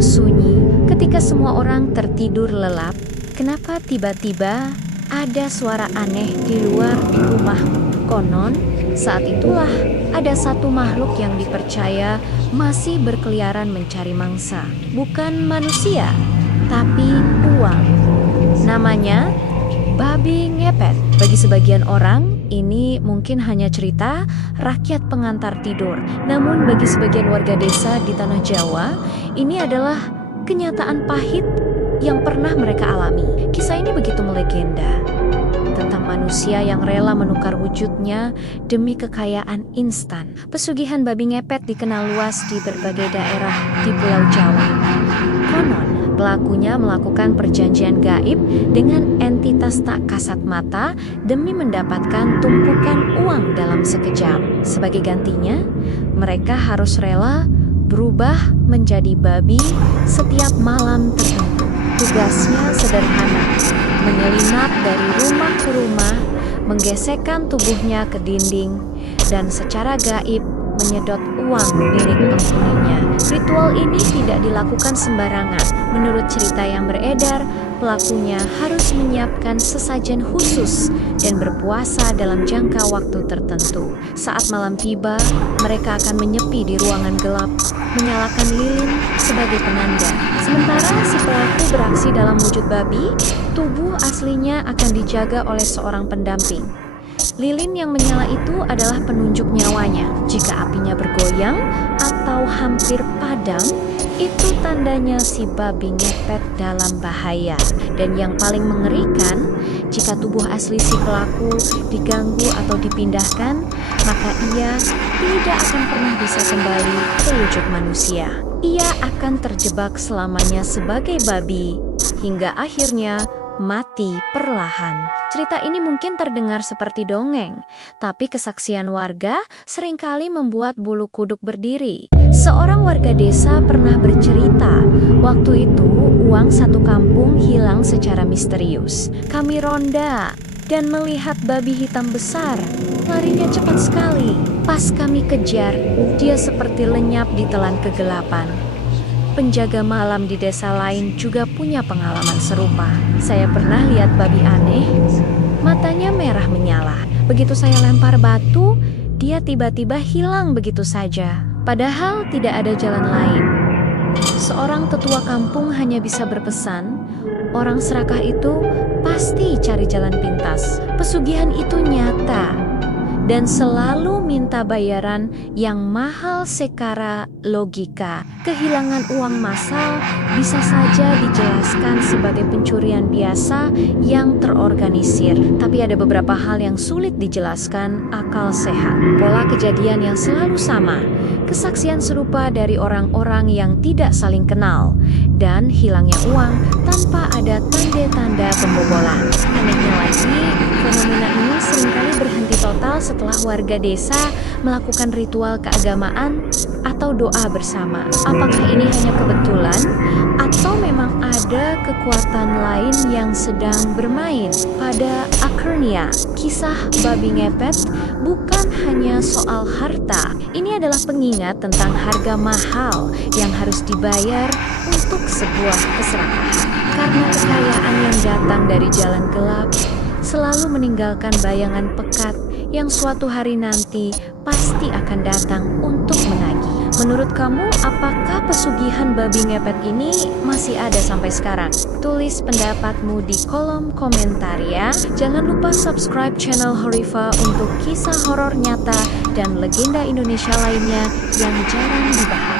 malam sunyi, ketika semua orang tertidur lelap, kenapa tiba-tiba ada suara aneh di luar rumah? Konon, saat itulah ada satu makhluk yang dipercaya masih berkeliaran mencari mangsa. Bukan manusia, tapi uang. Namanya babi ngepet. Bagi sebagian orang, ini mungkin hanya cerita rakyat pengantar tidur. Namun bagi sebagian warga desa di tanah Jawa, ini adalah kenyataan pahit yang pernah mereka alami. Kisah ini begitu melegenda tentang manusia yang rela menukar wujudnya demi kekayaan instan. Pesugihan babi ngepet dikenal luas di berbagai daerah di Pulau Jawa. Konon, pelakunya melakukan perjanjian gaib dengan entitas tak kasat mata demi mendapatkan tumpukan uang dalam sekejap. Sebagai gantinya, mereka harus rela berubah menjadi babi setiap malam tertentu. Tugasnya sederhana, menyelinap dari rumah ke rumah, menggesekkan tubuhnya ke dinding, dan secara gaib menyedot uang milik penghuninya. Ritual ini tidak dilakukan sembarangan. Menurut cerita yang beredar, pelakunya harus menyiapkan sesajen khusus dan berpuasa dalam jangka waktu tertentu. Saat malam tiba, mereka akan menyepi di ruangan gelap, menyalakan lilin sebagai penanda. Sementara si pelaku beraksi dalam wujud babi, tubuh aslinya akan dijaga oleh seorang pendamping. Lilin yang menyala itu adalah penunjuk nyawanya. Jika apinya bergoyang atau hampir padam, itu tandanya si babi ngepet dalam bahaya. Dan yang paling mengerikan, jika tubuh asli si pelaku diganggu atau dipindahkan, maka ia tidak akan pernah bisa kembali ke wujud manusia. Ia akan terjebak selamanya sebagai babi, hingga akhirnya mati perlahan. Cerita ini mungkin terdengar seperti dongeng, tapi kesaksian warga seringkali membuat bulu kuduk berdiri. Seorang warga desa pernah bercerita, waktu itu uang satu kampung hilang secara misterius. Kami ronda dan melihat babi hitam besar. Larinya cepat sekali. Pas kami kejar, dia seperti lenyap di telan kegelapan. Penjaga malam di desa lain juga punya pengalaman serupa. Saya pernah lihat babi aneh, matanya merah menyala. Begitu saya lempar batu, dia tiba-tiba hilang begitu saja. Padahal tidak ada jalan lain. Seorang tetua kampung hanya bisa berpesan, orang serakah itu pasti cari jalan pintas. Pesugihan itu nyata dan selalu minta bayaran yang mahal secara logika. Kehilangan uang massal bisa saja dijelaskan sebagai pencurian biasa yang terorganisir. Tapi ada beberapa hal yang sulit dijelaskan akal sehat. Pola kejadian yang selalu sama, kesaksian serupa dari orang-orang yang tidak saling kenal, dan hilangnya uang tanpa ada tanda-tanda pembobolan. Anehnya lagi, fenomena ini seringkali berhenti total setelah warga desa melakukan ritual keagamaan atau doa bersama. Apakah ini hanya kebetulan atau memang ada kekuatan lain yang sedang bermain? Pada akhirnya, kisah babi ngepet bukan hanya soal harta. Ini adalah pengingat tentang harga mahal yang harus dibayar untuk sebuah keserakahan. Karena kekayaan yang datang dari jalan gelap selalu meninggalkan bayangan pekat yang suatu hari nanti pasti akan datang untuk menagih. Menurut kamu, apakah pesugihan babi ngepet ini masih ada sampai sekarang? Tulis pendapatmu di kolom komentar ya. Jangan lupa subscribe channel Horifa untuk kisah horor nyata dan legenda Indonesia lainnya yang jarang dibahas.